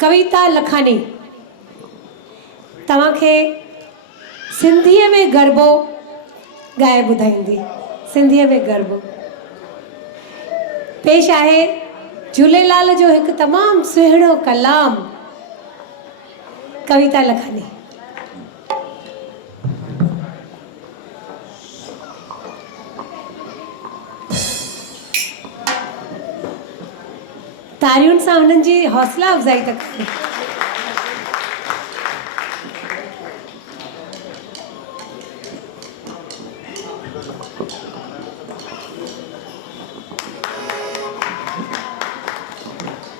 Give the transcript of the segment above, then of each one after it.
कविता लखानी तव्हांखे सिंधीअ में गरबो ॻाए ॿुधाईंदी। सिंधीअ में गरबो पेश आहे झूलेलाल जो हिकु तमामु सुहिणो कलाम कविता लखानी। तारियुनि सां हुननि जी हौसला अफ़ज़ाई था कनि।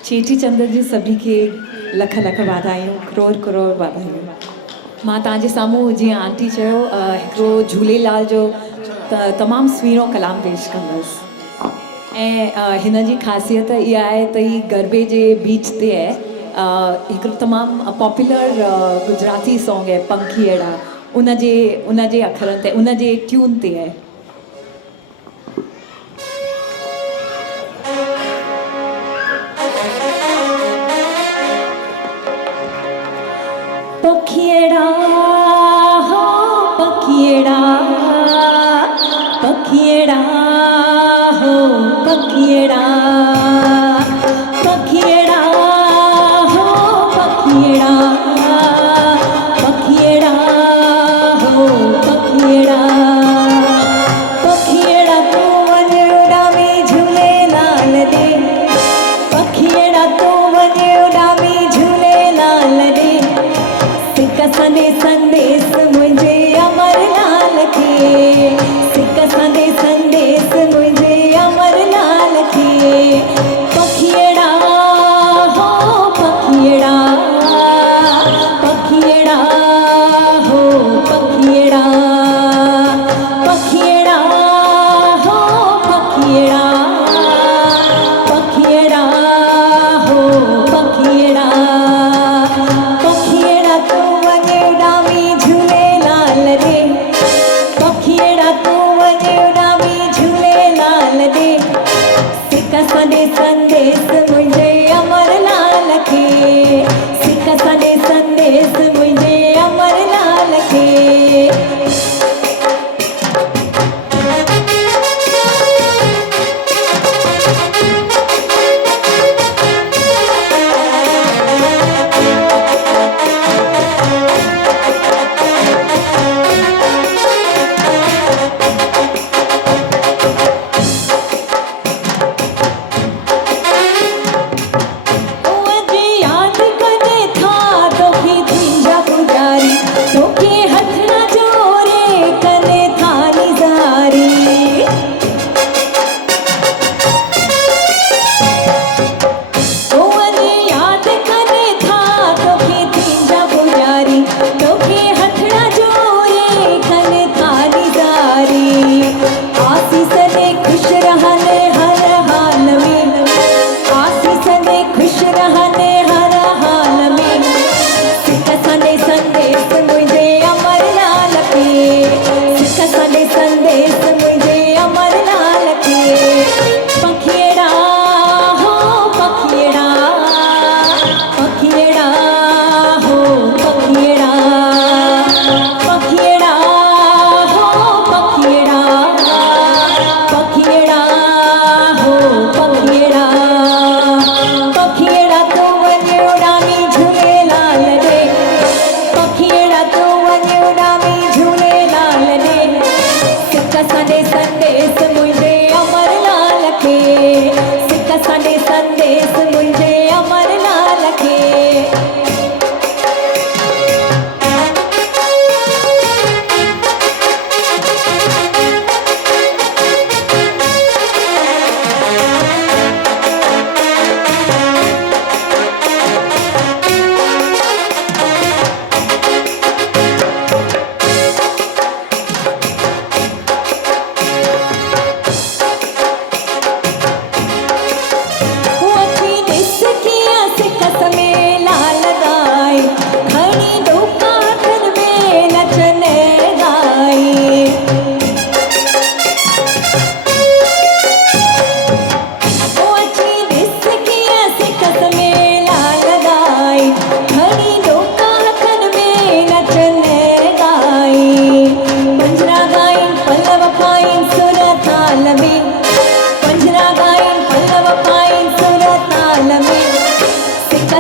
चेटीचंड जी सभी के लख लख वाधायूं, करोड़ करोड़ वाधायूं। मां तव्हांजे साम्हूं जीअं आंटी चयो हिकिड़ो झूलेलाल जो तमामु सुहिणो कलाम पेश कंदसि ऐं हिन जी ख़ासियत इहा आहे त ही गरबे जे बीच ते आहे। हिकिड़ो तमामु पॉपुलर गुजराती सॉन्ग आहे पंखीअड़ा, उन जे अखरनि ते, उन जे ट्यून ते आहे। पखिएड़ा हो पखिएड़ा, पखिएड़ा हो पखिएड़ा, पखिएड़ा हो पखिएड़ा, पखिएड़ा हो पखिएड़ा, पखिएड़ा तू वञ उॾामी झूलेलाल ॾे, पखिएड़ा तू वञ उॾामी झूलेलाल ॾे, सिक सने संदेश मुझे अमरलाल के, सिक सने संदेश मुझे अमरलाल के, पखिएड़ा हो पखिएड़ा, पखिएड़ा हो पखिएड़ा, पखिएड़ा हो पखिएड़ा, पखिएड़ा हो पखिएड़ा, पखिएड़ा तू वञ उॾामी झूलेलाल ॾे, पखिएड़ा तू वञ उॾामी झूलेलाल ॾे, सिक सने संदेश मुंहिंजे अमरलाल खे, सिक सने संदेश मुंहिंजे अमरलाल खे। पखिएड़ा तू वञ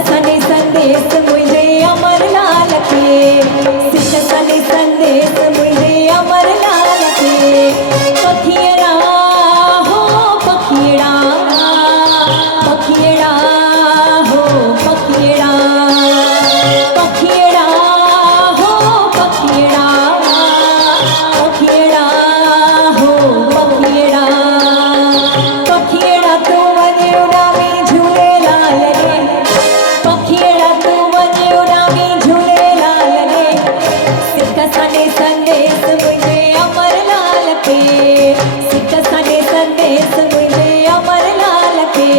सने संदेश मुझे अमरलाल के, सिख सने संदेश मुझे अमरलाल के। पखियड़ा हो पखियड़ा, पखियड़ा हो पखियड़ा, पखियड़ा हो पखियड़ा, पखियड़ा हो पखियड़ा। पखियड़ा तू वञे उॾामी झूलेलाल रे, पखियड़ा तू वञे उॾामी झूलेलाल रे। सिक सने संदेश मुझे अमरलाल के, सिक सने संदेश मुझे अमरलाल के,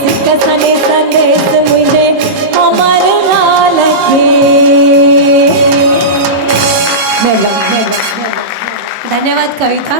सिक सने संदेश मुझे अमरलाल के। धन्यवाद कविता।